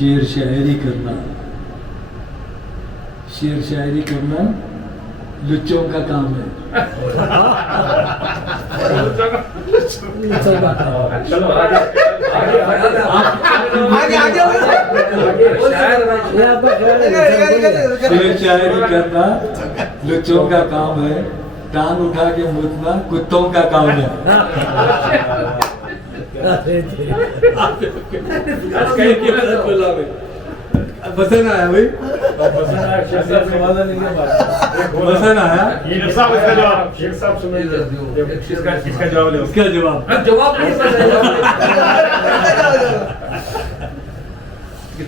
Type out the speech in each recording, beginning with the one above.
शेर शायरी करना लुच्चों का काम है। चलो आगे शेर शायरी करना लुच्चों का काम है, टांग उठा के मुतना कुत्तों का काम है। पसंद आया भाई? पसंद आया? शेख साहब इसका जवाब, शेख साहब सुनिए इसका जवाब ले। इसका जवाब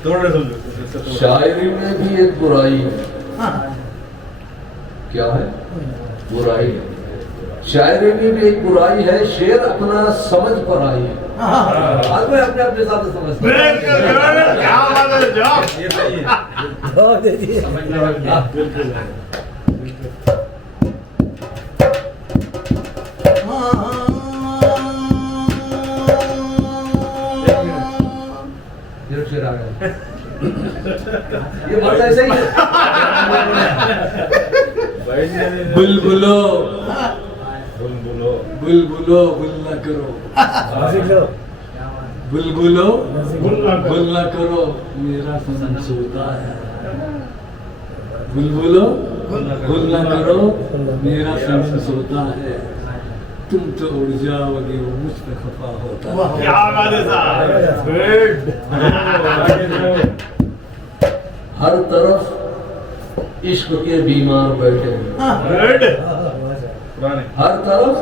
थोड़ा समझो। शायरी में भी एक बुराई है। क्या है? बुराई है। शायरी में भी एक बुराई है, शेर अपना समझ पर आई है। आज मैं अपने अपने हिसाब से समझता हूं। क्या बात है, जवाब ये सही है। जवाब दे दिए। शेर आ गया। ये बात ऐसे ही है। बुलबुलो बोलो बुलबुलो बुल न करो, बुलबुलो बुल न करो, मेरा सनम सोता है। बुलबुलो बुल न करो, मेरा सनम सोता है। तुम तो उड़ जाओगे, वो मुझ पे खफा होता है। क्या बात है साहब, गुड। हर तरफ इश्क के बीमार बैठे हैं। गुड। हर तरफ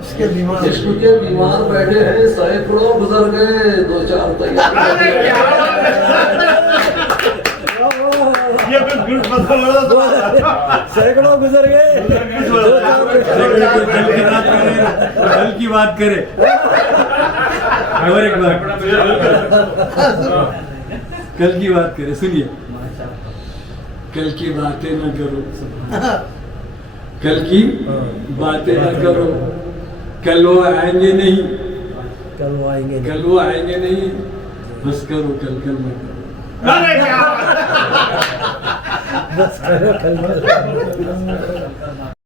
इसके बीमार इश्क के बीमार बैठे हैं, सैकड़ों गुजर गए, दो चार तैयार। ये कुछ गुड मतलब लगा था। सैकड़ों गुजर गए। कल की बात करे और एक बार कल की बात करे, सुनिए। कल की बातें न करो, कल की बातें न करो, कल वो आएंगे नहीं, कल वो आएंगे नहीं। कल वो आएंगे नहीं, बस करो कल कल मत करो। अरे क्या बस करो कल